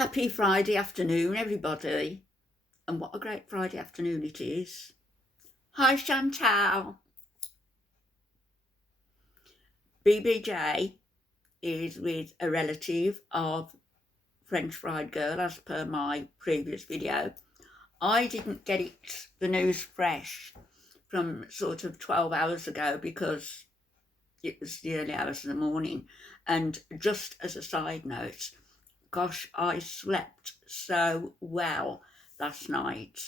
Happy Friday afternoon, everybody. And what a great Friday afternoon it is. Hi, Chantal. BBJ is with a relative of French Fried Girl, as per my previous video. I didn't get the news fresh from sort of 12 hours ago because it was the early hours of the morning. And just as a side note, gosh, I slept so well last night.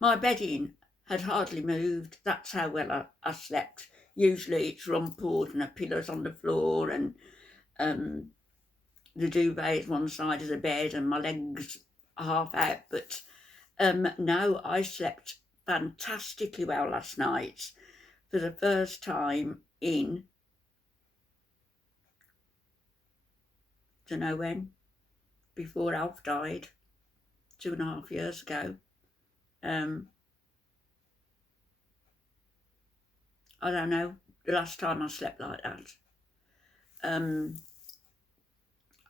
My bedding had hardly moved. That's how well I slept. Usually it's rumpled and a pillow's on the floor and the duvet is one side of the bed and my legs are half out. But no, I slept fantastically well last night for the first time in, don't know when, before Alf died, 2.5 years ago. I don't know the last time I slept like that.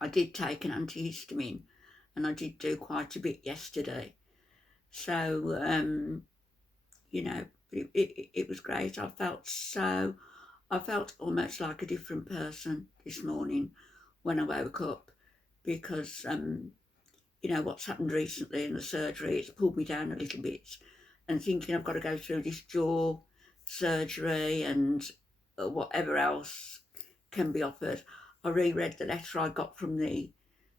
I did take an antihistamine and I did do quite a bit yesterday. So, it was great. I felt almost like a different person this morning when I woke up because, what's happened recently in the surgery, it's pulled me down a little bit, and thinking I've got to go through this jaw surgery and whatever else can be offered. I reread the letter I got from the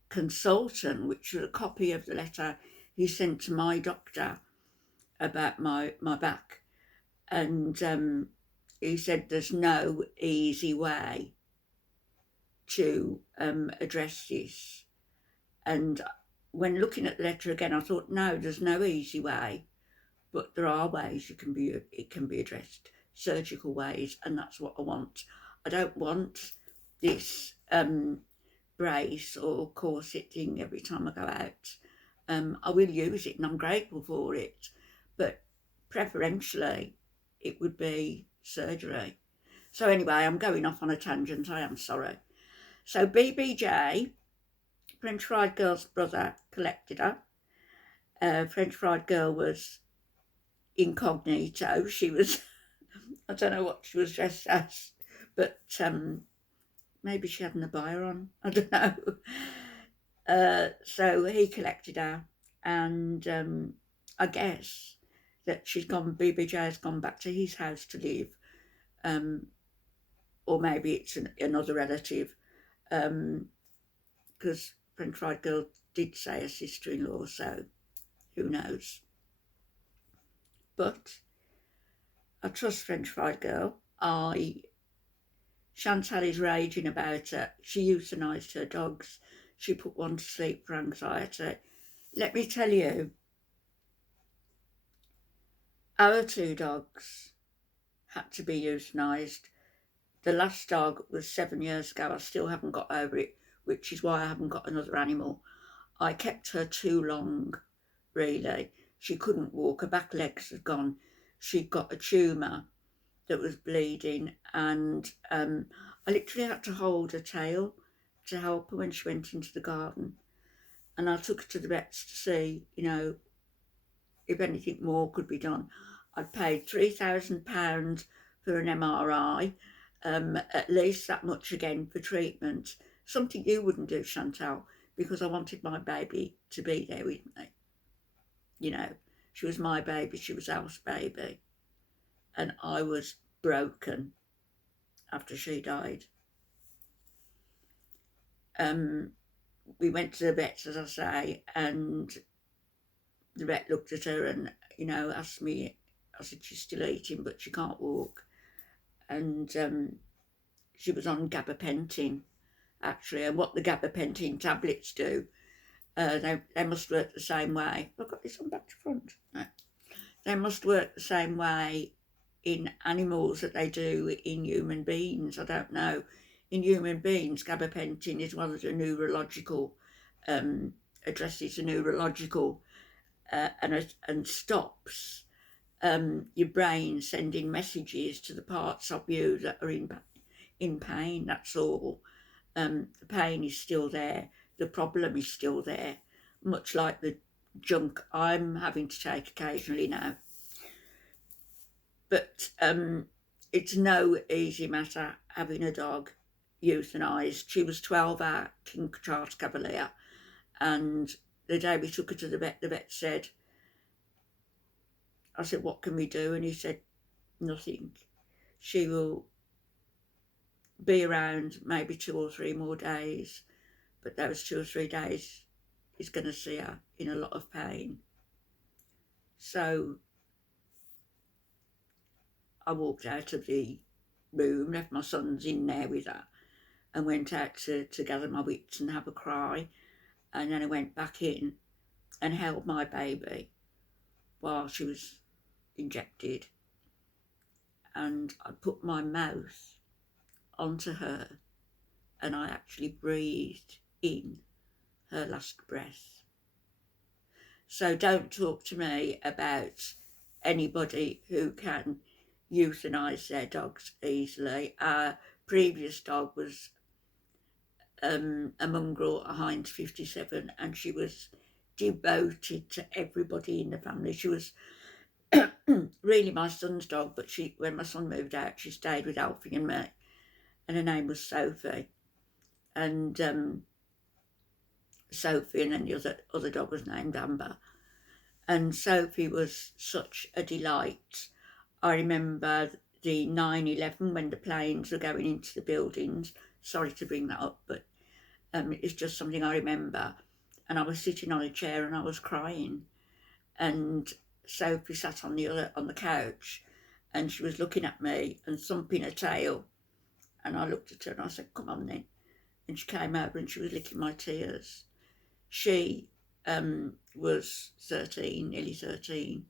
consultant, which was a copy of the letter he sent to my doctor about my back. And he said there's no easy way to address this. And when looking at the letter again, I thought, no, there's no easy way, but there are ways it can be addressed, surgical ways, and that's what I want. I don't want this brace or corset thing every time I go out. I will use it and I'm grateful for it, but preferentially it would be surgery. So anyway, I'm going off on a tangent, I am sorry. So BBJ, French Fried Girl's brother, collected her. French Fried Girl was incognito. She was, I don't know what she was dressed as, but maybe she had an abaya on, I don't know. So he collected her, and I guess that BBJ has gone back to his house to live, or maybe it's another relative, because French Fried Girl did say a sister-in-law, so who knows. But I trust French Fried Girl. Chantal is raging about her. She euthanised her dogs. She put one to sleep for anxiety. Let me tell you, our 2 dogs had to be euthanised. The last dog was 7 years ago. I still haven't got over it, which is why I haven't got another animal. I kept her too long, really. She couldn't walk. Her back legs had gone. She'd got a tumour that was bleeding, and I literally had to hold her tail to help her when she went into the garden. And I took her to the vets to see, if anything more could be done. I'd paid £3,000 for an MRI, at least that much again for treatment. Something you wouldn't do, Chantal, because I wanted my baby to be there with me. She was my baby, she was our baby. And I was broken after she died. We went to the vets, as I say, and the vet looked at her and, asked me, I said, she's still eating, but she can't walk. And she was on gabapentin, actually, and what the gabapentin tablets do, they must work the same way. I've got this on back to front. No. They must work the same way in animals that they do in human beings. I don't know. In human beings, gabapentin is one of the neurological, addresses the neurological and stops your brain sending messages to the parts of you that are in pain, that's all. The pain is still there. The problem is still there, much like the junk I'm having to take occasionally now. But it's no easy matter having a dog euthanised. She was 12 out, King Charles Cavalier, and the day we took her to the vet said, I said, what can we do? And he said, nothing. She will be around maybe 2 or 3 more days, but those 2 or 3 days is going to see her in a lot of pain. So I walked out of the room, left my sons in there with her, and went out to gather my wits and have a cry. And then I went back in and held my baby while she was injected. And I put my mouth onto her and I actually breathed in her last breath. So don't talk to me about anybody who can euthanise their dogs easily. Our previous dog was a mongrel, a Heinz 57, and she was devoted to everybody in the family. She was really my son's dog, but when my son moved out, she stayed with Alfie and me, and her name was Sophie. And Sophie, and then the other dog was named Amber. And Sophie was such a delight. I remember the 9/11 when the planes were going into the buildings. Sorry to bring that up, but it's just something I remember. And I was sitting on a chair and I was crying. And Sophie sat on the couch, and she was looking at me and thumping her tail. And I looked at her and I said, come on then. And she came over and she was licking my tears. She was 13, nearly 13,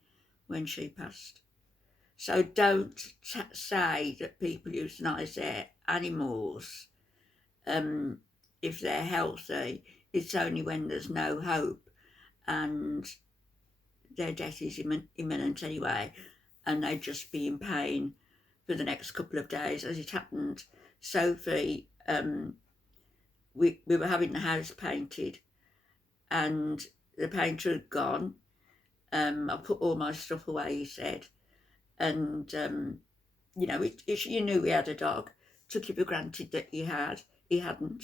when she passed. So don't say that people euthanise their animals if they're healthy. It's only when there's no hope and their death is imminent anyway, and they'd just be in pain for the next couple of days. As it happened, Sophie, we were having the house painted, and the painter had gone. I put all my stuff away, he said, and you know, you knew we had a dog. Took it for granted that he hadn't.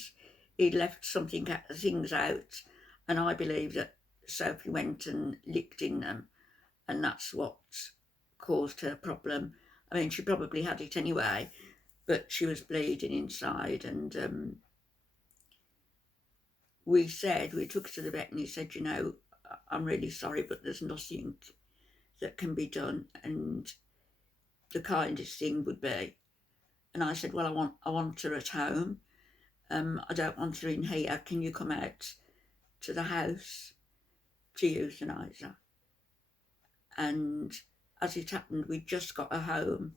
He'd left things out, and I believe that Sophie went and licked in them, and that's what caused her problem. I mean, she probably had it anyway, but she was bleeding inside, and we took her to the vet, and he said, you know, I'm really sorry, but there's nothing that can be done, and the kindest thing would be. And I said, well, I want her at home. I don't want her in here. Can you come out to the house to euthanise her? And as it happened, we just got her home,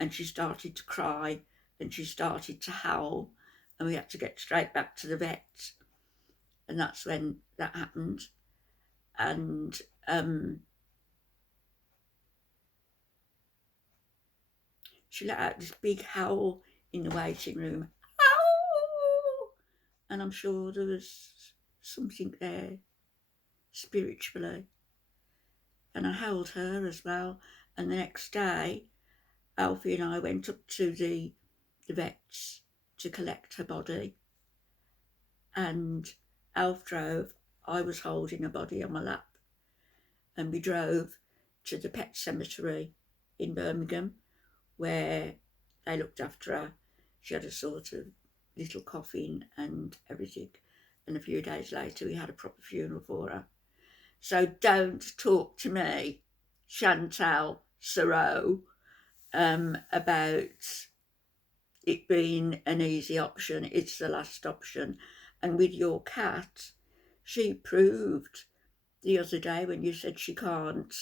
and she started to cry and she started to howl, and we had to get straight back to the vet. And that's when that happened. And she let out this big howl in the waiting room. Howl! And I'm sure there was something there spiritually. And I held her as well. And the next day, Alfie and I went up to the vets to collect her body. And Alf drove, I was holding her body on my lap. And we drove to the pet cemetery in Birmingham, where they looked after her. She had a sort of little coffin and everything. And a few days later, we had a proper funeral for her. So don't talk to me, Chantal Sereau, about it being an easy option. It's the last option. And with your cat, she proved the other day when you said she can't,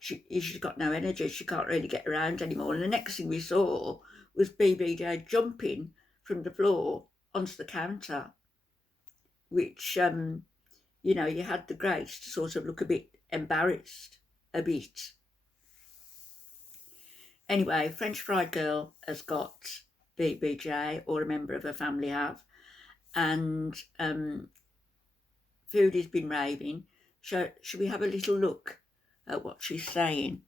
she's got no energy, she can't really get around anymore. And the next thing we saw was BBJ jumping from the floor onto the counter, which, you know, you had the grace to sort of look a bit embarrassed, a bit. Anyway, French Fried Girl has got BBJ or a member of her family have. And Foodie's been raving. Should we have a little look at what she's saying?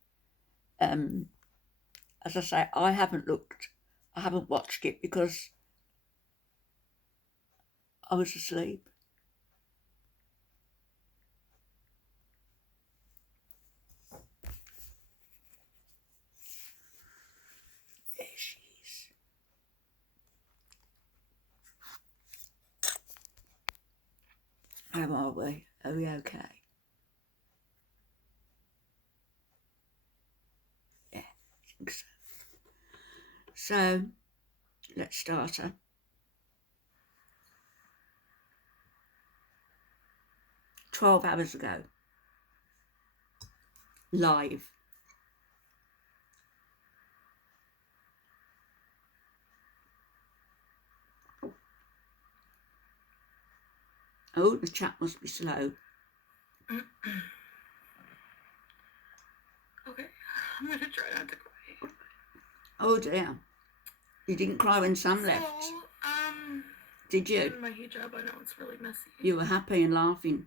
As I say, I haven't watched it because I was asleep. There she is. How are we? Are we okay? Yeah, I think so. So, let's start her. "12 hours ago. Live. Oh, the chat must be slow. Okay, I'm going to try not to cry. Oh dear. You didn't cry when Sam left? Did you? In my hijab, I know it's really messy. You were happy and laughing.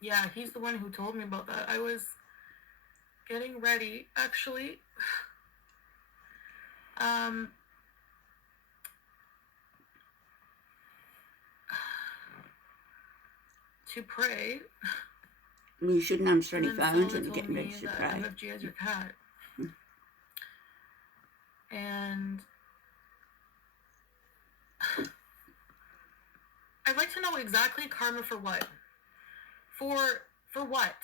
Yeah, he's the one who told me about that. I was getting ready, actually. To pray. Well, you shouldn't answer any phones when you're getting ready to pray. MFG is your cat. And I'd like to know exactly karma for what? For what?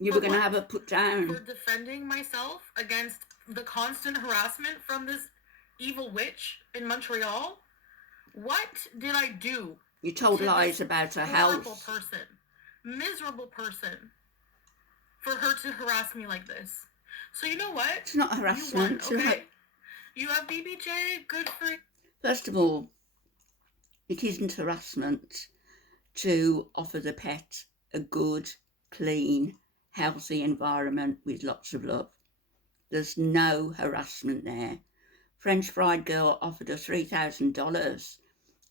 You were going to have her put down. For defending myself against the constant harassment from this evil witch in Montreal? What did I do? You told lies about her health. Miserable person, for her to harass me like this. So you know what? It's not harassment. You won, okay? You have BBJ, good for you. First of all, it isn't harassment to offer the pet a good, clean, healthy environment with lots of love. There's no harassment there. French Fried Girl offered her $3,000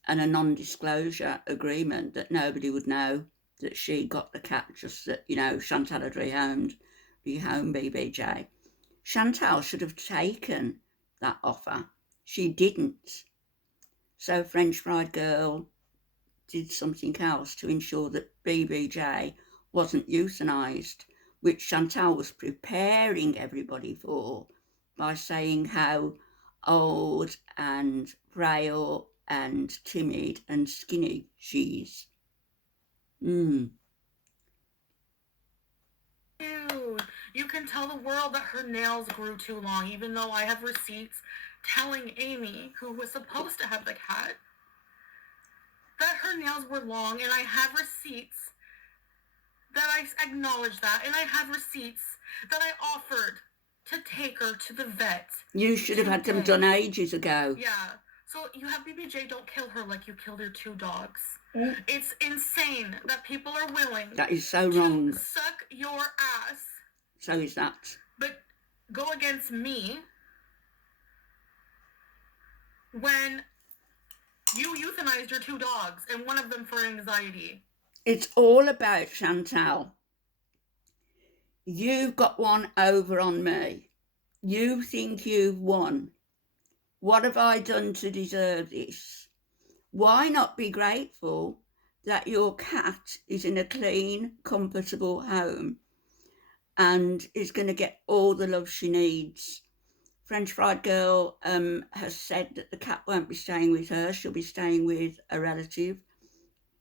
and a non-disclosure agreement that nobody would know that she got the cat, just that, Chantal had rehomed BBJ. Chantal should have taken that offer. She didn't. So French Fried Girl did something else to ensure that BBJ wasn't euthanised, which Chantal was preparing everybody for by saying how old and frail and timid and skinny she is. You can tell the world that her nails grew too long, even though I have receipts telling Amy, who was supposed to have the cat, that her nails were long, and I have receipts that I acknowledge that, and I have receipts that I offered to take her to the vet. You should have had them done ages ago. Yeah. So you have BBJ, don't kill her like you killed your 2 dogs. It's insane that people are willing. That is so wrong. To suck your ass. So is that. But go against me when you euthanized your 2 dogs and one of them for anxiety. It's all about Chantal. You've got one over on me. You think you've won. What have I done to deserve this? Why not be grateful that your cat is in a clean, comfortable home and is going to get all the love she needs? French Fried Girl has said that the cat won't be staying with her. She'll be staying with a relative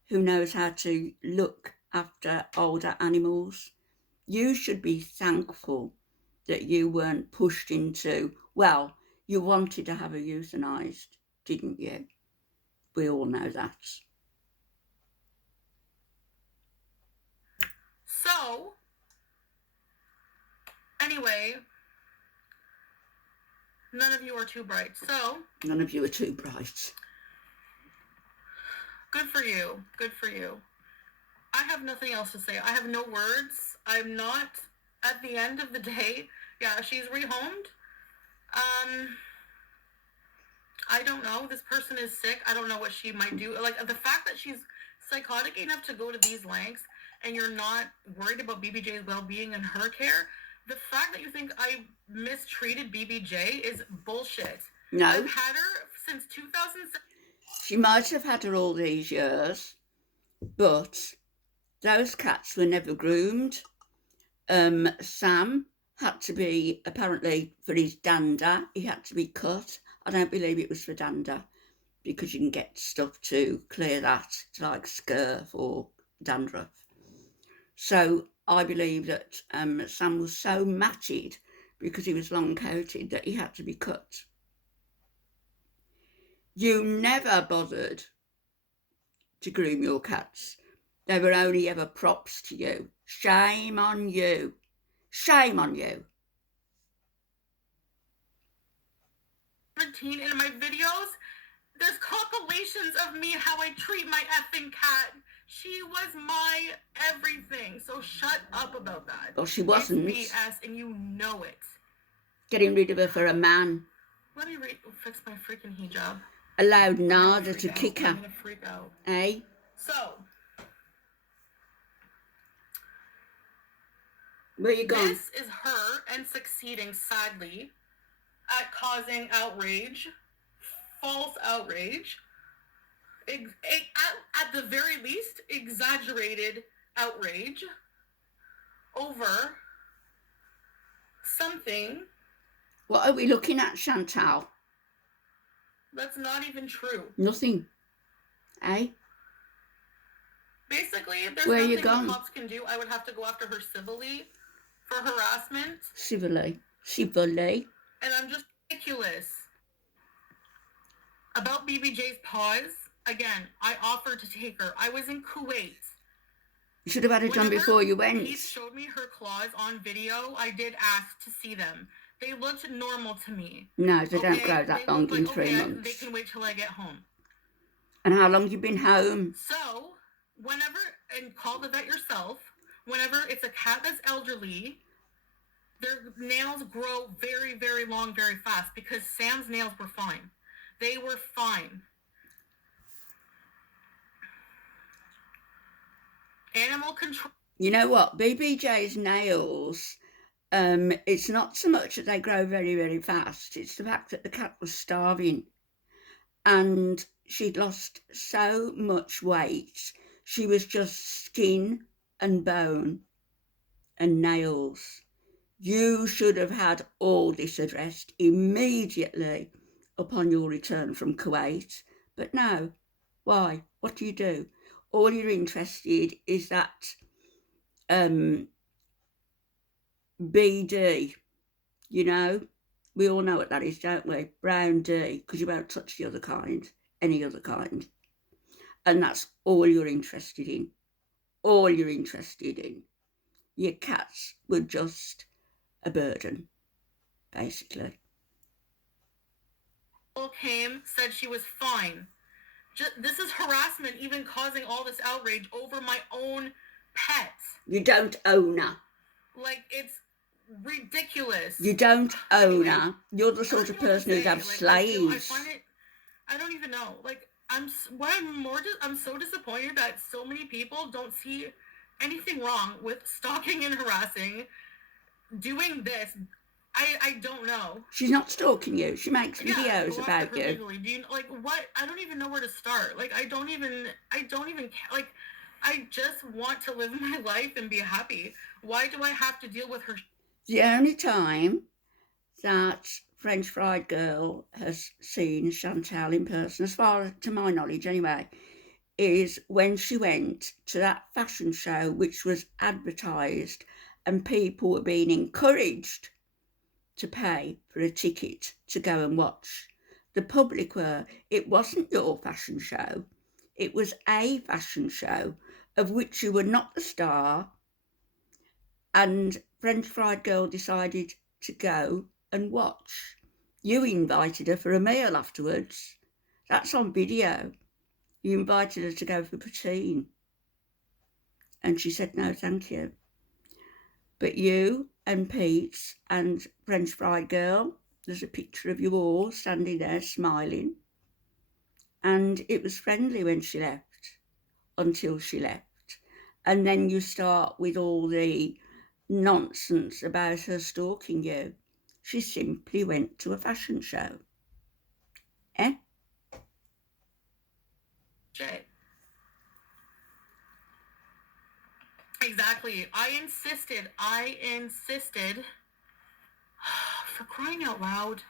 who knows how to look after older animals. You should be thankful that you weren't pushed into, well, you wanted to have her euthanised, didn't you? We all know that. So, anyway, none of you are too bright. So, none of you are too bright. Good for you. Good for you. I have nothing else to say. I have no words. I'm not at the end of the day, yeah, she's rehomed. I don't know. This person is sick. I don't know what she might do. Like, the fact that she's psychotic enough to go to these lengths and you're not worried about BBJ's well-being and her care, the fact that you think I mistreated BBJ is bullshit. No. I've had her since 2007. She might have had her all these years, but those cats were never groomed. Sam had to be, apparently for his dander, he had to be cut. I don't believe it was for dander, because you can get stuff to clear that, to like scurf or dandruff. So I believe that Sam was so matted because he was long coated that he had to be cut. You never bothered to groom your cats. They were only ever props to you. Shame on you. Shame on you. 17 in my videos, there's compilations of me how I treat my effing cat. She was my everything. So shut up about that. Well, she wasn't. It's BS and you know it. Getting rid of her for a man. Let me fix my freaking hijab. Allowed Nada to kick her. I'm gonna freak out. Eh? So. Where you going? This is her and succeeding, sadly, at causing outrage, false outrage, at the very least, exaggerated outrage over something. What are we looking at, Chantal? That's not even true. Nothing. Eh? Basically, if there's Where nothing you gone? the cops can do, I would have to go after her civilly for harassment. Civilly. Civilly. And I'm just ridiculous. About BBJ's paws, again, I offered to take her. I was in Kuwait. You should have had it done before you went. He showed me her claws on video. I did ask to see them. They looked normal to me. No, they don't grow that long in 3 months. They can wait till I get home. And how long you been home? So, whenever, and call the vet yourself, whenever it's a cat that's elderly, their nails grow very, very long, very fast, because Sam's nails were fine. They were fine. Animal control. You know what? BBJ's nails, it's not so much that they grow very, very fast. It's the fact that the cat was starving. And she'd lost so much weight. She was just skin and bone and nails. You should have had all this addressed immediately upon your return from Kuwait. But no. Why? What do? All you're interested is that BD, you know? We all know what that is, don't we? Brown D, because you won't touch the other kind, any other kind. And that's all you're interested in. All you're interested in. Your cats were just a burden, basically. Came, said she was fine. This is harassment, even causing all this outrage over my own pets. You don't own her. Like, it's ridiculous. You don't own her. You're the sort of person who'd have slaves. I find it, I don't even know. Like, I'm so disappointed that so many people don't see anything wrong with stalking and harassing, doing this. I don't know. She's not stalking you. She makes videos about you. Do you like what? I don't even know where to start. Like, I don't even like, I just want to live my life and be happy. Why do I have to deal with her? The only time that French Fried Girl has seen Chantal in person, as far to my knowledge anyway, is when she went to that fashion show which was advertised and people were being encouraged to pay for a ticket to go and watch. The public were. It wasn't your fashion show. It was a fashion show of which you were not the star, and French Fried Girl decided to go and watch. You invited her for a meal afterwards. That's on video. You invited her to go for poutine. And she said, no, thank you. But you and Pete and French Fry Girl, there's a picture of you all standing there smiling. And it was friendly when she left, until she left. And then you start with all the nonsense about her stalking you. She simply went to a fashion show. Eh? Jay. Exactly. I insisted. For crying out loud.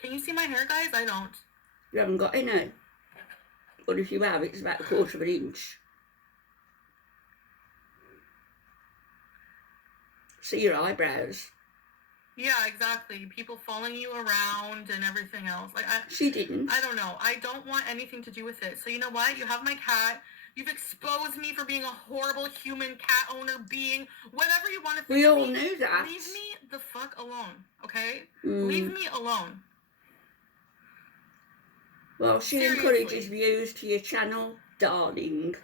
Can you see my hair, guys? I don't. You haven't got any. But if you have, it's about a quarter of an inch. See your eyebrows. Yeah, exactly. People following you around and everything else. She didn't. I don't know. I don't want anything to do with it. So you know what? You have my cat. You've exposed me for being a horrible human cat owner being. Whatever you want to think We of all me, knew that. leave me the fuck alone, okay? Leave me alone. Well, she encourages views to your channel, darling.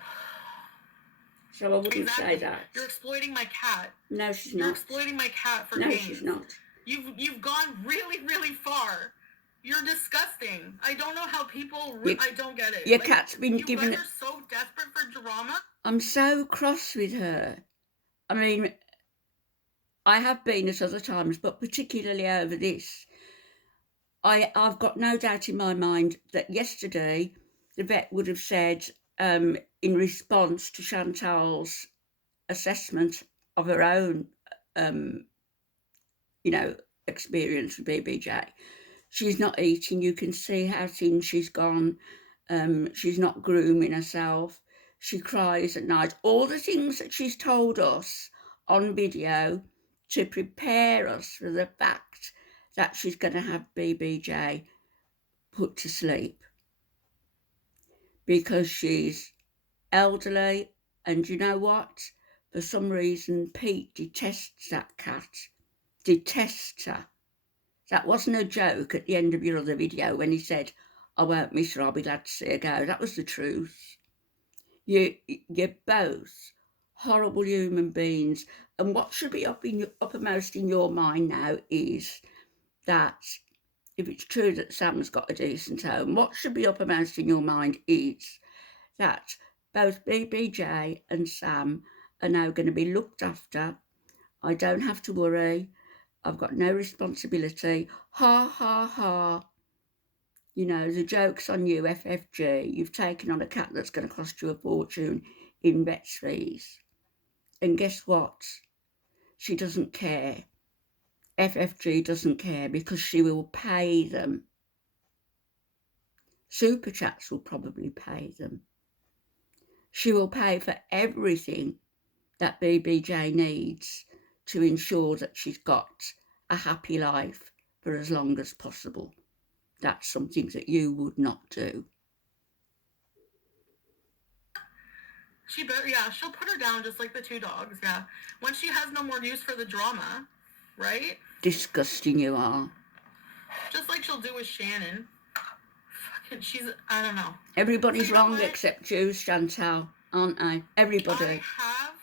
So I wouldn't say that. You're exploiting my cat. No, she's not. You're exploiting my cat for gains. No, she's not. You've gone really, really far. You're disgusting. I don't know how people... I don't get it. Your cat's been given... You guys are so desperate for drama. I'm so cross with her. I mean, I have been at other times, but particularly over this. I've got no doubt in my mind that yesterday the vet would have said, in response to Chantal's assessment of her own, experience with BBJ, she's not eating. You can see how thin she's gone. She's not grooming herself. She cries at night. All the things that she's told us on video to prepare us for the fact that she's going to have BBJ put to sleep because she's elderly. And you know what? For some reason, Pete detests that cat. Detests her. That wasn't a joke at the end of your other video when he said, I won't miss her, I'll be glad to see her go. That was the truth. You're both horrible human beings. And what should be uppermost in your mind now is that if it's true that Sam's got a decent home, what should be uppermost in your mind is that both BBJ and Sam are now going to be looked after. I don't have to worry. I've got no responsibility. Ha, ha, ha. You know, the joke's on you, FFG. You've taken on a cat that's going to cost you a fortune in vet's fees. And guess what? She doesn't care. FFG doesn't care because she will pay them. Super Chats will probably pay them. She will pay for everything that BBJ needs to ensure that she's got a happy life for as long as possible. That's something that you would not do. She'll put her down just like the two dogs, yeah. When she has no more use for the drama, right? Disgusting you are. Just like she'll do with Shannon. I don't know. Everybody's wrong except you, Chantal, aren't they? Everybody. I have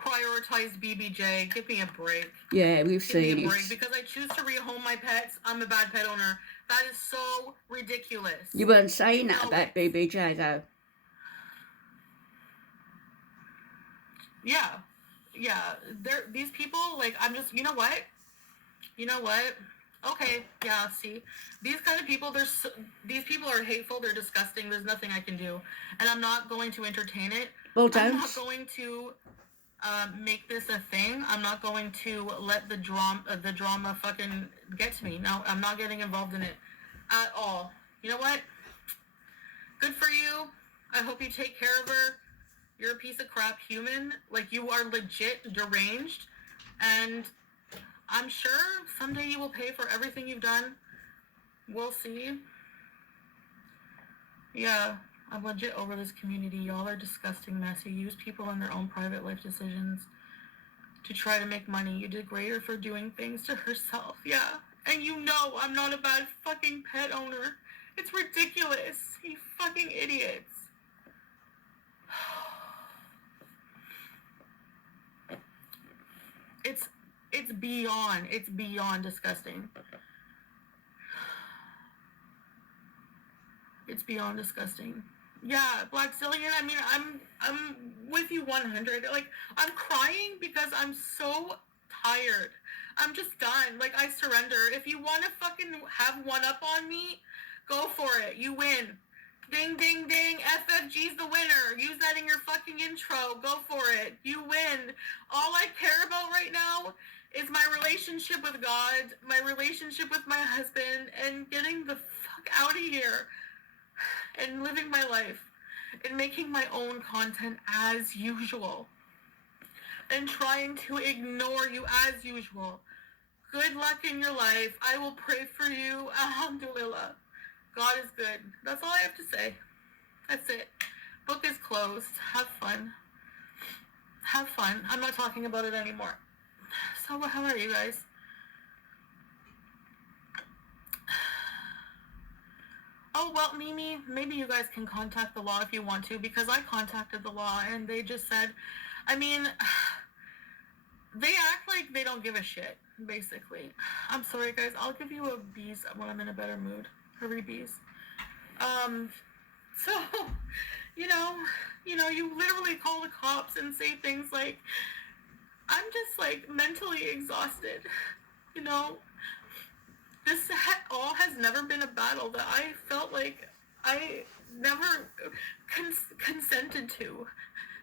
prioritized BBJ. Give me a break. Yeah, we've seen it. Because I choose to rehome my pets. I'm a bad pet owner. That is so ridiculous. You weren't saying that about BBJ, though. Yeah. These people, I'm just, you know what? Okay, yeah, see, these kind of people, these people are hateful, they're disgusting, there's nothing I can do, and I'm not going to entertain it. Well, don't. I'm not going to make this a thing. I'm not going to let the drama fucking get to me. No, I'm not getting involved in it at all. You know what? Good for you. I hope you take care of her. You're a piece of crap human. You are legit deranged, and I'm sure someday you will pay for everything you've done. We'll see. Yeah, I'm legit over this community. Y'all are disgusting mess. You use people in their own private life decisions to try to make money. You degrade her for doing things to herself. Yeah, and you know I'm not a bad fucking pet owner. It's ridiculous. You fucking idiots. it's beyond disgusting. It's beyond disgusting. Yeah, Black Zillion. I mean, I'm with you 100. Like, I'm crying because I'm so tired. I'm just done. Like, I surrender. If you want to fucking have one up on me, go for it. You win. Ding, ding, ding. FFG's the winner. Use that in your fucking intro. Go for it. You win. All I care about right now is my relationship with God, my relationship with my husband, and getting the fuck out of here and living my life and making my own content as usual and trying to ignore you as usual. Good luck in your life. I will pray for you. Alhamdulillah. God is good. That's all I have to say. That's it. Book is closed. Have fun. Have fun. I'm not talking about it anymore. So how are you guys? Oh, well, Mimi, maybe you guys can contact the law if you want to, because I contacted the law and they just said, I mean, they act like they don't give a shit, basically. I'm sorry, guys. I'll give you a bees when I'm in a better mood. Hurry, bees. So, you you literally call the cops and say things like, I'm just, like, mentally exhausted, This all has never been a battle that I felt like I never consented to.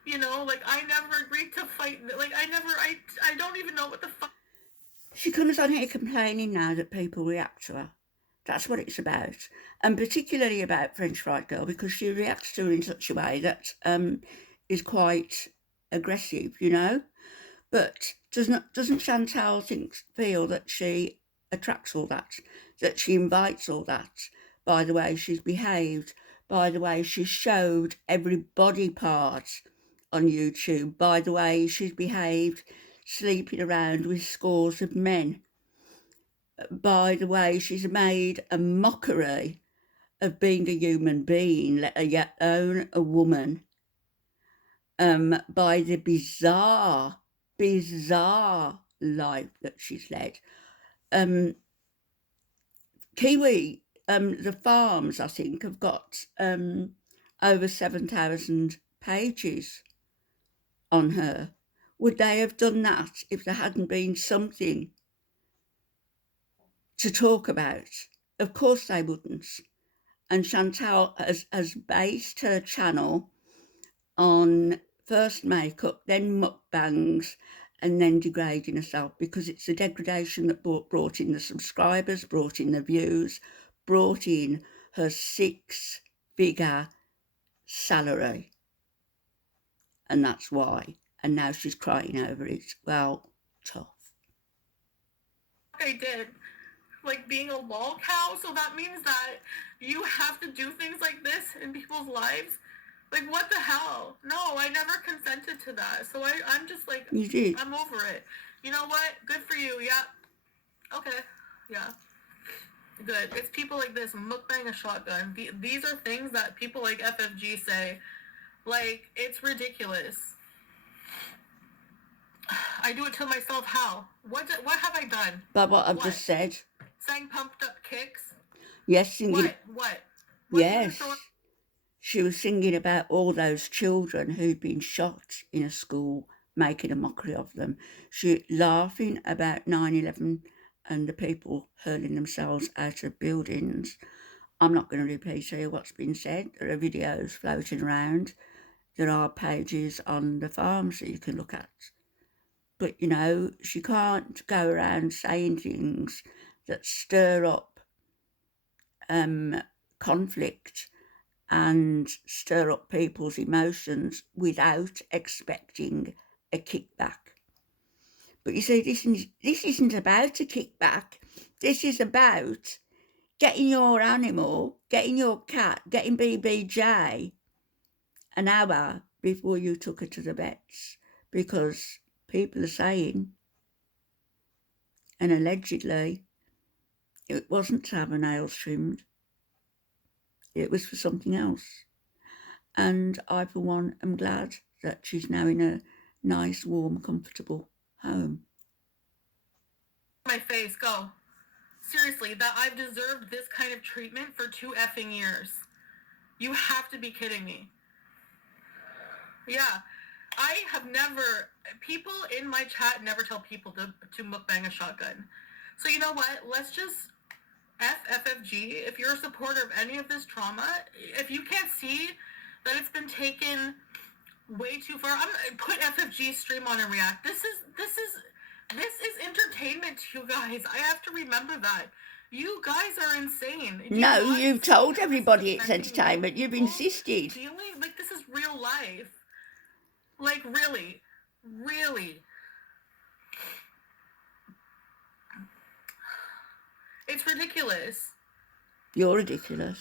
Like, I never agreed to fight. Like, I don't even know what the fuck. She comes on here complaining now that people react to her. That's what it's about. And particularly about French Fried Girl, because she reacts to her in such a way that is quite aggressive, But doesn't Chantal feel that she attracts all that she invites all that, by the way she's behaved, by the way she showed every body part on YouTube, by the way she's behaved sleeping around with scores of men, by the way she's made a mockery of being a human being, let alone a woman, by the bizarre life that she's led. Kiwi, the farms, I think, have got over 7,000 pages on her. Would they have done that if there hadn't been something to talk about? Of course they wouldn't. And Chantal has based her channel on first makeup, then mukbangs, and then degrading herself, because it's the degradation that brought in the subscribers, brought in the views, brought in her 6-figure salary. And that's why. And now she's crying over it. Well, tough. I did. Like, being a lol cow, so that means that you have to do things like this in people's lives? Like, what the hell? No, I never consented to that. So I'm just like, you did. I'm over it. You know what? Good for you. Yeah. Okay. Yeah. Good. It's people like this, mukbang a shotgun. These are things that people like FFG say. Like, it's ridiculous. I do it to myself. How? What have I done? But what I've just said. Sang pumped up kicks? Yes, singing. What yes. She was singing about all those children who'd been shot in a school, making a mockery of them. She laughing about 9/11 and the people hurling themselves out of buildings. I'm not going to repeat here what's been said. There are videos floating around. There are pages on the farms that you can look at. But, she can't go around saying things that stir up conflict and stir up people's emotions without expecting a kickback. But you see, this isn't about a kickback. This is about getting your animal, getting your cat, getting BBJ an hour before you took her to the vets, because people are saying, and allegedly, it wasn't to have her nails trimmed. It was for something else. And I, for one, am glad that she's now in a nice, warm, comfortable home. my face. Go. Seriously, that I've deserved this kind of treatment for 2 effing years. You have to be kidding me. Yeah. I have never... People in my chat never tell people to mukbang a shotgun. So you know what? Let's just... FFG, if you're a supporter of any of this trauma, if you can't see that it's been taken way too far, I'm gonna put FFG stream on and react. This is entertainment to you guys. I have to remember that. You guys are insane. No, you've told everybody it's entertainment. You've insisted. Feeling like this is real life. Like, really. Really. It's ridiculous. You're ridiculous.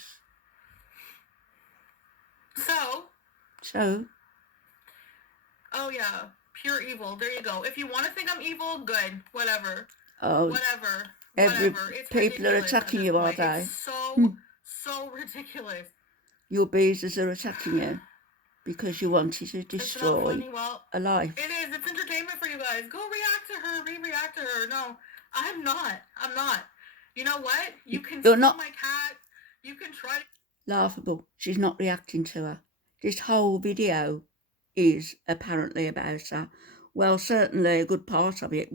So? Oh, yeah. Pure evil. There you go. If you want to think I'm evil, good. Whatever. Oh. Whatever. It's people are attacking you, are they? It's so ridiculous. Your beezers are attacking you because you wanted to destroy a life. It is. It's entertainment for you guys. Go react to her. Re-react to her. No, I'm not. You know what? You can steal my cat. You can try to... Laughable. She's not reacting to her. This whole video is apparently about her. Well, certainly a good part of it.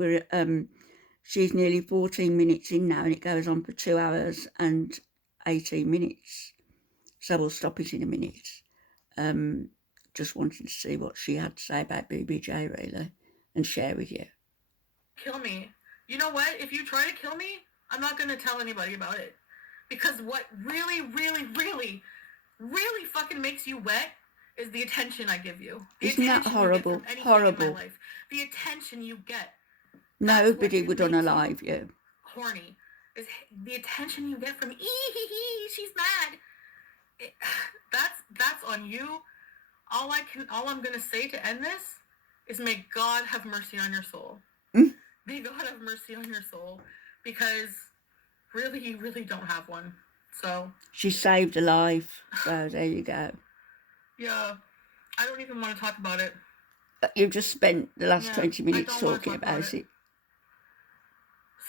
She's nearly 14 minutes in now and it goes on for 2 hours and 18 minutes. So we'll stop it in a minute. Just wanted to see what she had to say about BBJ, really, and share with you. Kill me. You know what? If you try to kill me, I'm not going to tell anybody about it. Because what really, really, really, really fucking makes you wet is the attention I give you. Isn't that horrible? Horrible. The attention you get. Nobody would unalive you. Horny. Is the attention you get from she's mad. That's on you. All I'm gonna say to end this is may God have mercy on your soul. May God have mercy on your soul. Because really, you really don't have one. So she saved a life. So there you go. Yeah. I don't even want to talk about it. You've just spent the last 20 minutes talking about it.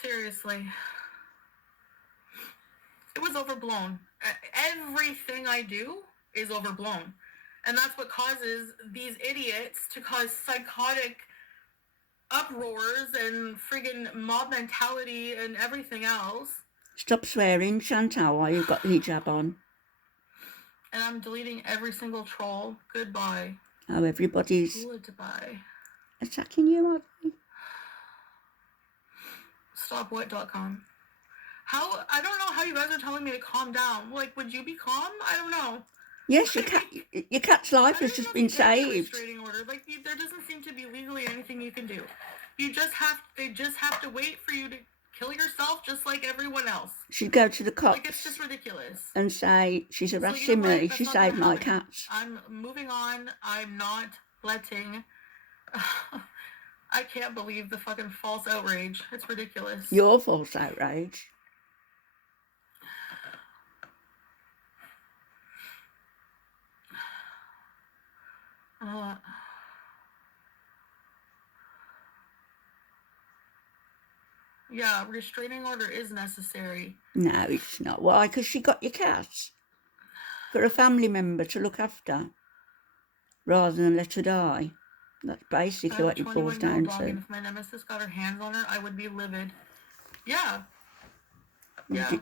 Seriously. It was overblown. Everything I do is overblown. And that's what causes these idiots to cause psychotic uproars and friggin' mob mentality and everything else. Stop swearing, Chantal, while you've got the hijab on. And I'm deleting every single troll. Goodbye. Oh, everybody's Goodbye. Attacking you, are they? Stopwhat.com. How? I don't know how you guys are telling me to calm down. Like, would you be calm? I don't know. Yes, your cat's life has just been saved. Restraining order. Like, there doesn't seem to be legally anything you can do. They just have to wait for you to kill yourself just like everyone else. She'd go to the cops. Like, it's just ridiculous. And say, she's harassing me. She saved my cats. I'm moving on. I'm not letting... I can't believe the fucking false outrage. It's ridiculous. Your false outrage. Yeah, restraining order is necessary. No, it's not. Why? Because she got your cat. For a family member to look after. Rather than let her die. That's basically what it boils down to. If my nemesis got her hands on her, I would be livid. Yeah. Yeah.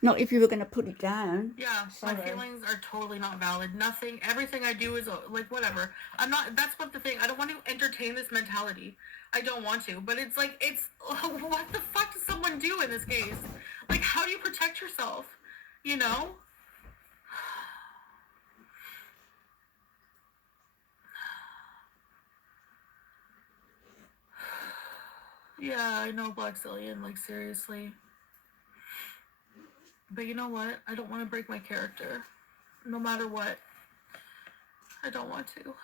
Not if you were going to put it down. Yeah, my feelings are totally not valid. Nothing, everything I do is, like, whatever. I'm not, that's what the thing, I don't want to entertain this mentality. I don't want to, but it's like, what the fuck does someone do in this case? Like, how do you protect yourself? You know? Yeah, I know, Black Zillion, like, seriously. But you know what? I don't want to break my character. No matter what. I don't want to.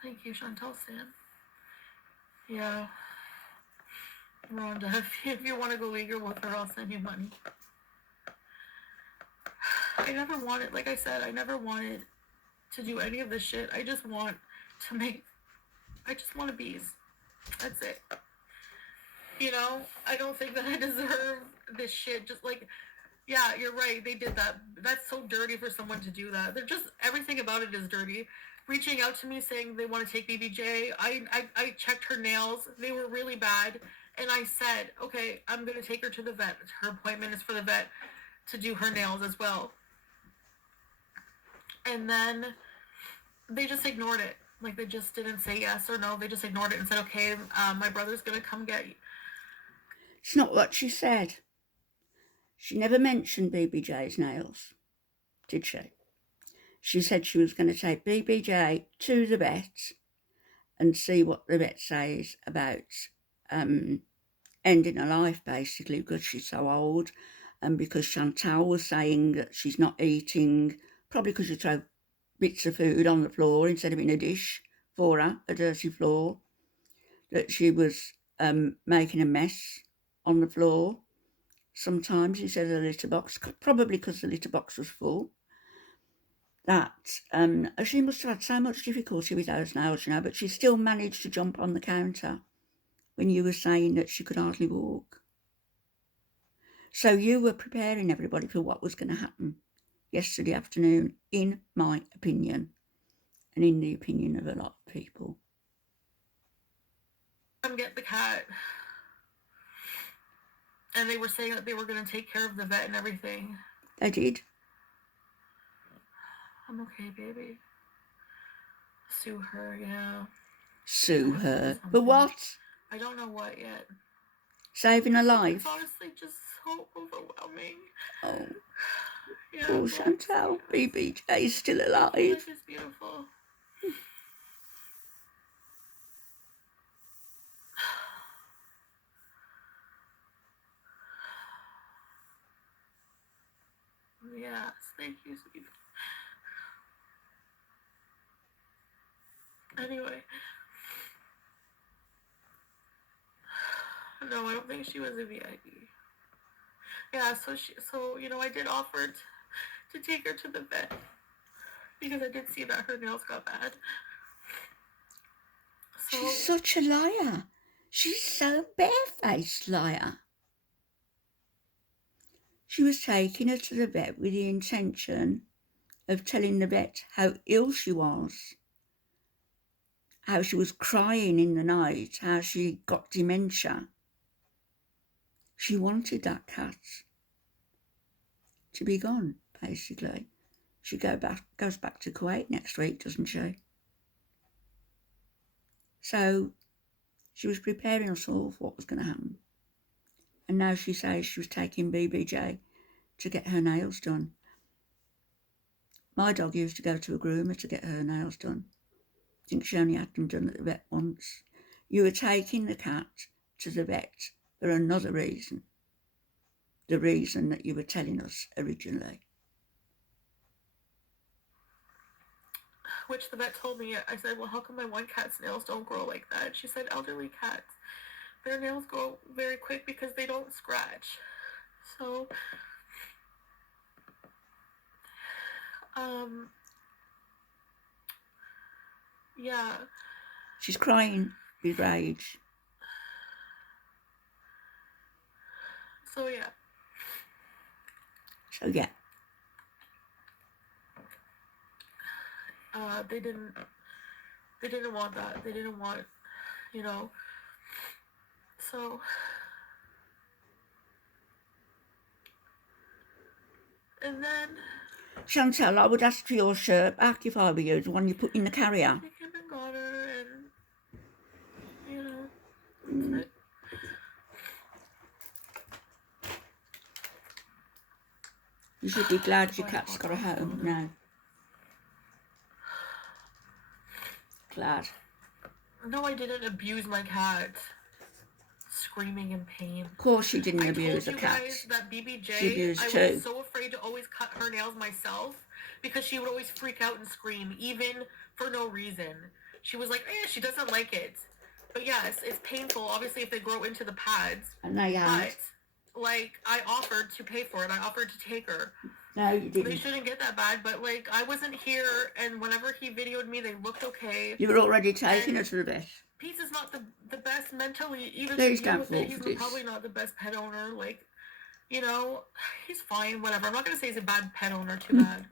Thank you, Chantal Stan. Yeah. Rhonda, if you want to go legal with her, I'll send you money. I never wanted, like I said, I never wanted to do any of this shit. I just want to make, I just want to bees. That's it. You know, I don't think that I deserve this shit. Just like, yeah, you're right. They did that. That's so dirty for someone to do that. They're just, everything about it is dirty. Reaching out to me saying they want to take BBJ. I checked her nails. They were really bad. And I said, okay, I'm going to take her to the vet. Her appointment is for the vet to do her nails as well. And then they just ignored it. Like, they just didn't say yes or no. They just ignored it and said, okay, my brother's going to come get you. It's not what she said. She never mentioned BBJ's nails, did she? She said she was going to take BBJ to the vet and see what the vet says about ending her life, basically, because she's so old, and because Chantal was saying that she's not eating, probably because you throw bits of food on the floor instead of in a dish for her, a dirty floor, that she was making a mess on the floor. Sometimes he said the litter box, probably because the litter box was full. That she must have had so much difficulty with those nails, you know, but she still managed to jump on the counter when you were saying that she could hardly walk. So you were preparing everybody for what was going to happen yesterday afternoon, in my opinion, and in the opinion of a lot of people. Come get the cat. And they were saying that they were going to take care of the vet and everything. They did. I'm okay, baby. Sue her, yeah. Sue her. But what? I don't know what yet. Saving her life. It's honestly just so overwhelming. Oh. Yeah, Poor Chantal. BBJ is still alive. Life is beautiful. Yes, thank you, sweetie. Anyway. No, I don't think she was a VIP. Yeah, so you know, I did offer to take her to the vet because I did see that her nails got bad. So, she's such a liar. She's so barefaced liar. She was taking her to the vet with the intention of telling the vet how ill she was, how she was crying in the night, how she got dementia. She wanted that cat to be gone, basically. She goes back to Kuwait next week, doesn't she? So she was preparing us all for what was going to happen. And now she says she was taking BBJ to get her nails done. My dog used to go to a groomer to get her nails done. I think she only had them done at the vet once. You were taking the cat to the vet for another reason. The reason that you were telling us originally. Which the vet told me. I said, well, how come my one cat's nails don't grow like that? She said, elderly cats, their nails grow very quick because they don't scratch. So, yeah. She's crying with rage. So, yeah. They didn't want that. They didn't want, you know. So, and then Chantal, I would ask for your shirt back if I were you, the one you put in the carrier. they came and got her, and, you know, that's it. You should be glad your cat's got a home now. Glad. No, I didn't abuse my cat. Screaming in pain. Of course she didn't abuse the cat. I told you guys that BBJ, she abused I was so afraid to always cut her nails myself because she would always freak out and scream, even for no reason. She was like, she doesn't like it. But yes, it's painful, obviously, if they grow into the pads. And they have. But, like, I offered to pay for it. I offered to take her. No, you They didn't. shouldn't get that bad, but like I wasn't here, and whenever he videoed me, they looked okay. You were already taking And her to the vet. Pete's is not the best mentally either Please to deal don't with fall it. for He's this. probably not the best pet owner. Like, you know, he's fine, whatever. I'm not going to say he's a bad pet owner, too bad.